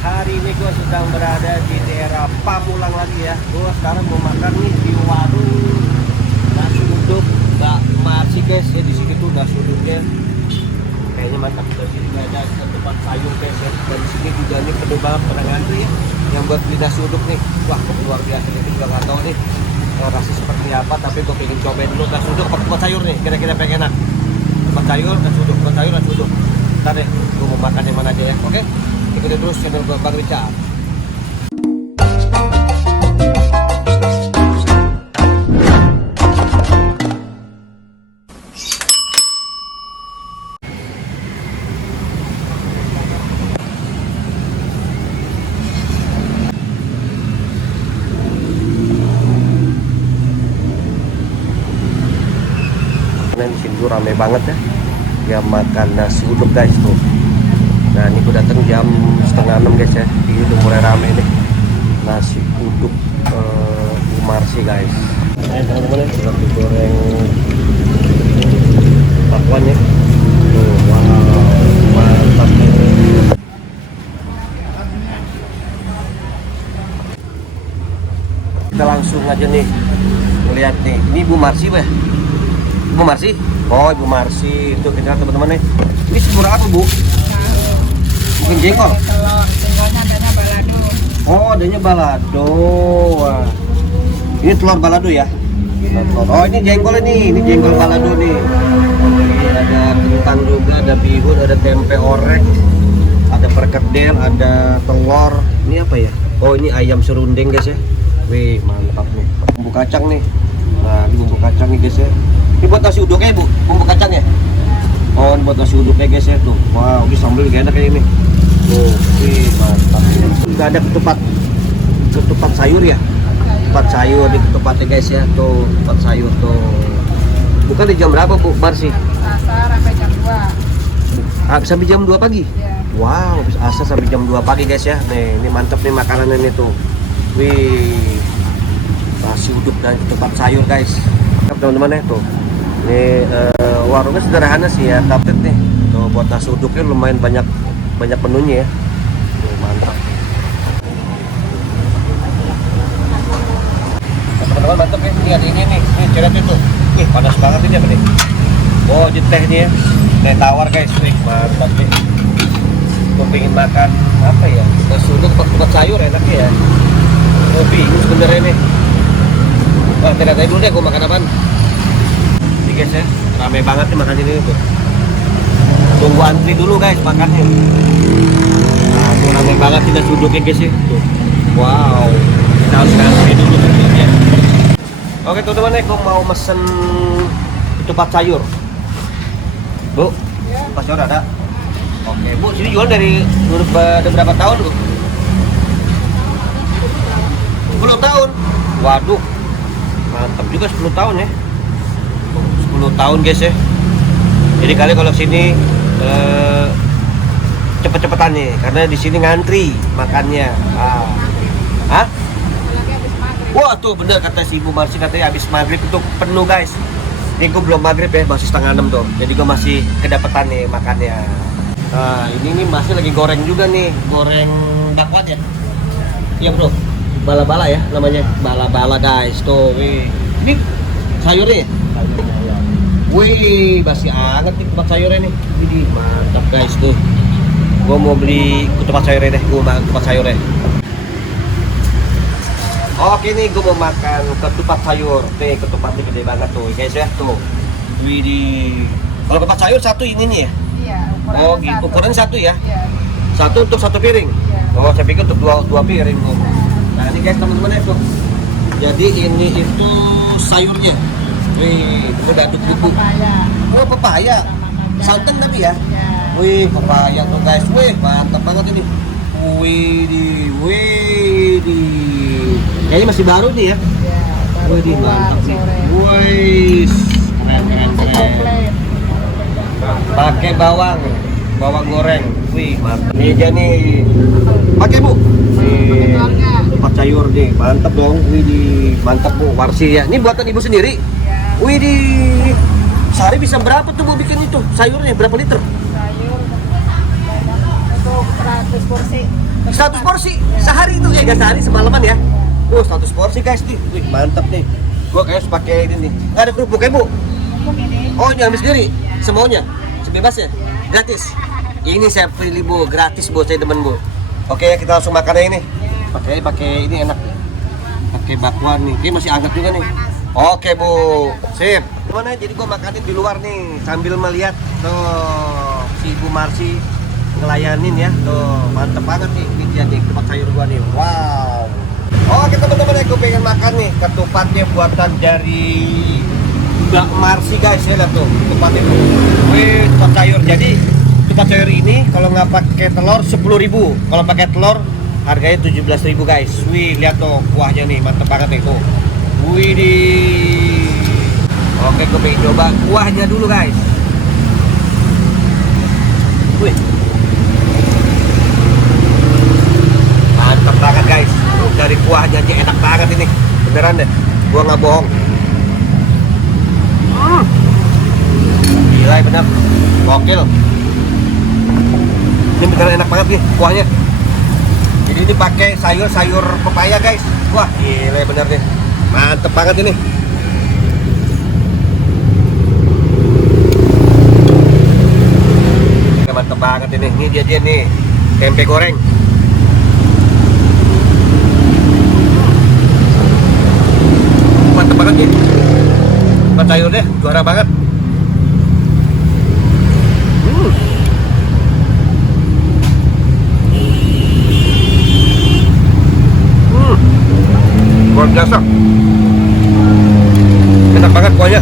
Hari ini gue sedang berada di daerah Pamulang lagi ya. Gue sekarang mau makan nih di warung nasi uduk Mbak Marsi guys. Ya di sini tuh nasi uduknya kayaknya mantap. Di sini ada tempat sayur guys ya. Dan di sini juga nih penuh banget pada ngantri ya. Yang buat beli nasi uduk nih. Wah luar biasa nih. Juga nggak tahu nih rasanya seperti apa. Tapi gue pengen cobain dulu nasi uduk apa tempat sayur nih. Kira-kira pengen enak. Tempat sayur nasi uduk, tempat sayur nasi uduk. Ntar deh, gue mau makan yang mana aja ya. Oke? Ikuti terus channel gue Bang Richard. Karena di sini tuh rame banget ya. Ya makan nasi uduk guys tuh. Nah ini gue datang jam 5:30 guys ya. Ini udah mulai rame nih. Nasi uduk Bu Marsi guys. Teman-teman ya, udah digoreng bakwannya. Tuh, wow, mantap nih. Kita langsung aja nih melihat nih. Ini Bu Marsi ya? Bu Marsi? Oh Ibu Marsi itu kita teman-teman nih. Ini sepuluh apa Bu? Bukan jengkol? Jengkolnya adanya balado. Oh adanya balado. Wah. Ini telur balado ya? Telur. Oh ini jengkol ini jengkol balado nih. Ini ada kentang juga, ada bihun, ada tempe orek, ada perkedel, ada telur. Ini apa ya? Oh ini ayam serundeng guys ya. Wih mantap nih. Bumbu kacang nih. Nah ini bumbu kacang nih guys ya. Ini buat nasi uduknya Bu, bumbu kacangnya. Oh ini buat nasi uduknya guys ya tuh. Wow ini sambal kayak enak kayak ini. Tuh, wih mantap. Juga ada ketupat sayur ya. Ketupat sayur di ketupatnya guys ya tuh, ketupat sayur tuh. Bukan di jam berapa Bu Marsi? Asar sampai jam 2. Sampai jam 2 pagi? Ya. Wow, habis asar sampai jam 2 pagi guys ya. Nih, ini mantap nih makanannya nih tuh. Wih. Nasi uduk dan ketupat sayur guys. Teman-teman ya tuh. Ini warungnya sederhana sih ya, tapi nih tuh buat nasi uduknya lumayan banyak menunya ya. Tuh, mantap. Teman-teman mantap ya. Ini ada ini nih, ceret itu. Wih, panas banget ini apa nih? Oh, ini teh nih ya. Teh tawar guys. Wih, mantap nih. Gue pengen makan apa ya? Nasi uduk tempat sayur enaknya ya. Oh, bingung sebenarnya nih. Wah, tidak dulu deh gue makan apaan. Ini guys ya, rame banget nih makan ini tuh. Tunggu antri dulu guys makannya. Nah, tuh rame banget kita duduknya guys ya. Tuh. Wow, kita harus antri dulu ya. Oke teman-teman ya, gue mau mesen ketupat sayur. Bu, ketupat sayur ada? Oke Bu, sini jual dari udah berapa tahun Bu? 10 tahun? Waduh, mantap juga 10 tahun ya. 10 tahun guys ya. Jadi kali kalau sini cepet-cepetan nih karena di sini ngantri makannya. Hah? Wah tuh bener kata si Ibu Marsi, katanya habis maghrib itu penuh guys. Ini gue belum maghrib ya, masih 5:30 tuh. Jadi gue masih kedapetan nih makannya. Nah ini nih masih lagi goreng juga nih, goreng bakwan ya. Iya bro, bala-bala ya namanya, bala-bala guys tuh. Wih. Ini sayurnya. Wih, masih hangat nih ketupat sayurnya nih. Wih, mantap guys tuh. Gue mau beli ketupat sayurnya deh, gue makan ketupat sayurnya. Oke nih, gue mau makan ketupat sayur. Nih, ketupatnya gede banget tuh guys ya tuh. Wih, di kalau ketupat sayur satu ini nih ya? Iya, Oh, gitu. Ukuran satu ya? Iya. Satu untuk satu piring? Iya. Oh, saya pikir untuk dua piring tuh. Nah, ini guys teman-teman ya tuh. Jadi ini itu sayurnya. Wih, itu udah aduk bumbu. Papaya. Oh, pepaya. Santan tapi ya? Ya. Wih, pepaya tuh guys. Wih, mantap banget ini. Wih, kayaknya masih baru nih ya. Ya, baru Wih, keluar mantap nih. sore. Wih, keren. Komplit. Pakai bawang goreng. Wih, mantap. Ini aja nih. Pakai Bu. Nih, telurnya. tempat sayur nih, mantap dong. Wih, mantap Bu, Warsi ya. Ini buatan Ibu sendiri? Ya. Wih, sehari bisa berapa tuh Bu bikin itu? Sayurnya berapa liter? Sayur untuk 100 porsi. 100 porsi sehari itu ya, sehari semalaman ya. 100 porsi guys nih. Wih, mantap nih. Gua kayak harus pakai ini nih. Nggak ada kerupuk ya, Bu? Oh, ini ambil sendiri semuanya. Sebebasnya. Gratis. Ini saya pilih, Bu, gratis, Bu. Saya demen, Bu. Oke, kita langsung makan ini. Pakai ini enak. Pakai bakwan nih. Ini masih hangat juga nih. Oke, Bu. Sip. Gimana? Jadi gua makanin di luar nih sambil melihat tuh si Ibu Marsi ngelayanin ya. Tuh, mantep banget nih. Ini dia nih tempat sayur gua nih. Wow. Oke teman-teman, aku pengen makan nih ketupatnya buatan dari Mbak Marsi guys. Ya lihat tuh ketupatnya tuh. Wih, ketupat sayur. Jadi ketupat sayur ini kalau nggak pakai telur 10.000. Kalau pakai telur harganya 17.000 guys. Wih, lihat tuh kuahnya nih, mantep banget nih tuh. Wih di. Oke, gue pengen coba kuahnya dulu guys. Wih, mantep banget guys. Dari kuahnya aja enak banget ini, beneran deh, gua nggak bohong. Gila, bener, gokil. Ini beneran enak banget nih kuahnya. Jadi ini pakai sayur pepaya guys. Wah, gila bener nih, mantep banget ini. Mantep banget ini. Ini dia nih, tempe goreng. Mantep banget nih, tempat sayur deh, juara banget. Luar biasa, enak banget kuahnya.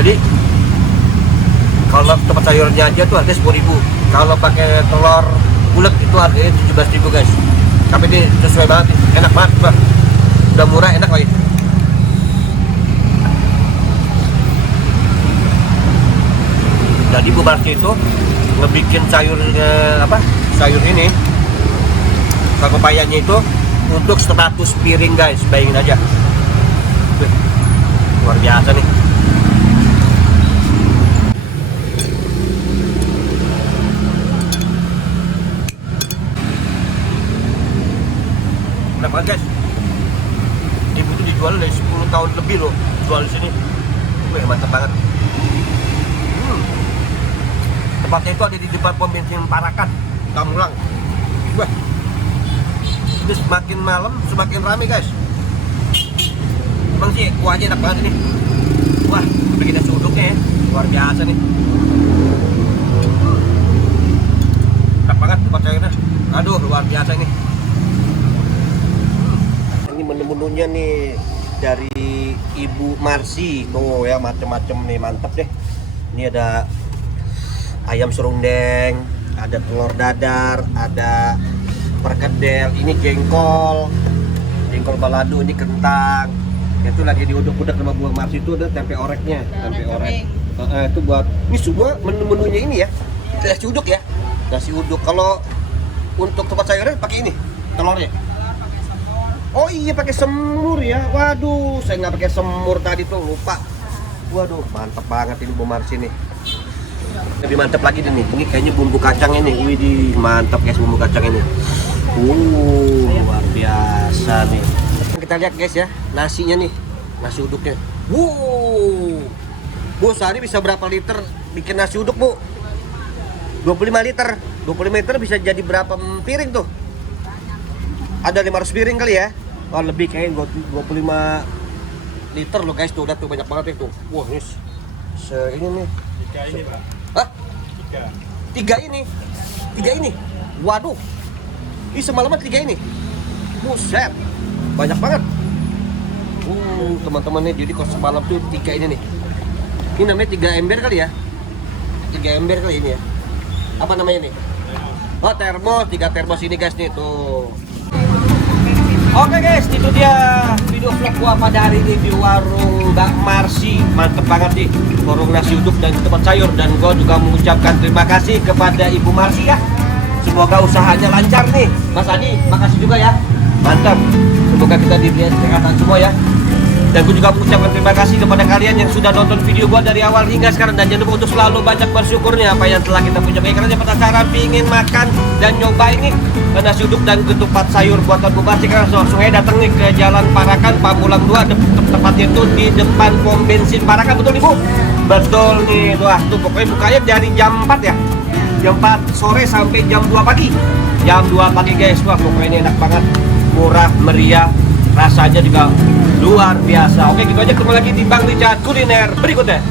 Jadi kalau tempat sayurnya aja tuh harganya 10.000. Kalau pakai telur bulat itu harganya 17.000 guys. Tapi ini sesuai banget, enak banget, Bang. Udah murah, enak lagi. Jadi Bu Marsi itu ngebikin sayurnya sayur ini, pepayanya itu untuk 100 piring guys, bayangin aja. Wih, luar biasa nih. Enak banget guys. Ibu itu dijual dari 10 tahun lebih loh, jual di sini. Wih, mantap banget. Tempatnya itu ada di depan pom bensin Parakan, Kamulang. Wah, ini semakin malam semakin ramai guys. Emang sih kuahnya enak banget ini. Wah, bikin nasi uduknya ya, luar biasa nih. Enak banget tempat sayurnya. Aduh, luar biasa ini. Ini menu-menunya nih dari Ibu Marsi. Tuh ya, macem-macem nih, mantep deh. Ini ada ayam serundeng, ada telur dadar, ada perkedel, ini jengkol balado, ini kentang. Itu lagi diuduk-uduk sama Bu Marsi itu ada tempe oreknya, tempe orek. Itu buat ini semua menu-menunya ini ya. Nasi uduk ya. Nasi uduk. Kalau untuk tempat sayurnya pakai ini, telurnya. Oh iya, pakai semur ya. Waduh, saya nggak pakai semur tadi tuh, lupa. Waduh, mantep banget ini Bu Marsi nih. Lebih mantap lagi nih, ini kayaknya bumbu kacang ini. Widih, mantap guys bumbu kacang ini. Luar biasa nih. Kita lihat guys ya, nasinya nih, nasi uduknya. Bu, sehari bisa berapa liter bikin nasi uduk, Bu? 25 liter. 25 liter bisa jadi berapa piring tuh? Ada 500 piring kali ya? Oh, lebih kayaknya 25 liter loh guys, tuh udah tuh banyak banget itu. Wah, ini ini nih. Ini Pak. Hah? Tiga ini. Waduh. Ini semalaman 3 ini. Buset. Banyak banget. Teman-teman nih, jadi kalau semalam tuh 3 ini nih. Ini namanya 3 ember kali ya? 3 ember kali ini ya. Apa namanya nih? Oh, termos, 3 termos ini guys nih tuh. Oke guys, itu dia video vlog gua pada hari ini di warung Mbak Marsi. Mantep banget nih, warung nasi uduk dan tempat sayur. Dan gua juga mengucapkan terima kasih kepada Ibu Marsi ya. Semoga usahanya lancar nih. Mas Adi, makasih juga ya. Mantap. Semoga kita diberi kesehatan semua ya. Dan gue juga mengucapkan terima kasih kepada kalian yang sudah nonton video gua dari awal hingga sekarang. Dan jangan lupa untuk selalu banyak bersyukurnya apa yang telah kita punya. Karena yang penasaran pingin makan dan nyobain nih nasi uduk dan ketupat sayur buatan Bu Marsi, kan langsung aja datang nih ke Jalan Parakan Pamulang 2, tepatnya itu di depan pom bensin Parakan. Betul nih Bu? Betul nih. Wah tuh pokoknya bukanya dari jam 4 ya, jam 4 sore sampai jam 2 pagi. Jam 2 pagi guys. Wah pokoknya ini enak banget, murah meriah, rasanya juga luar biasa. Oke, gitu aja, ketemu lagi di Bang Richard Kuliner berikutnya.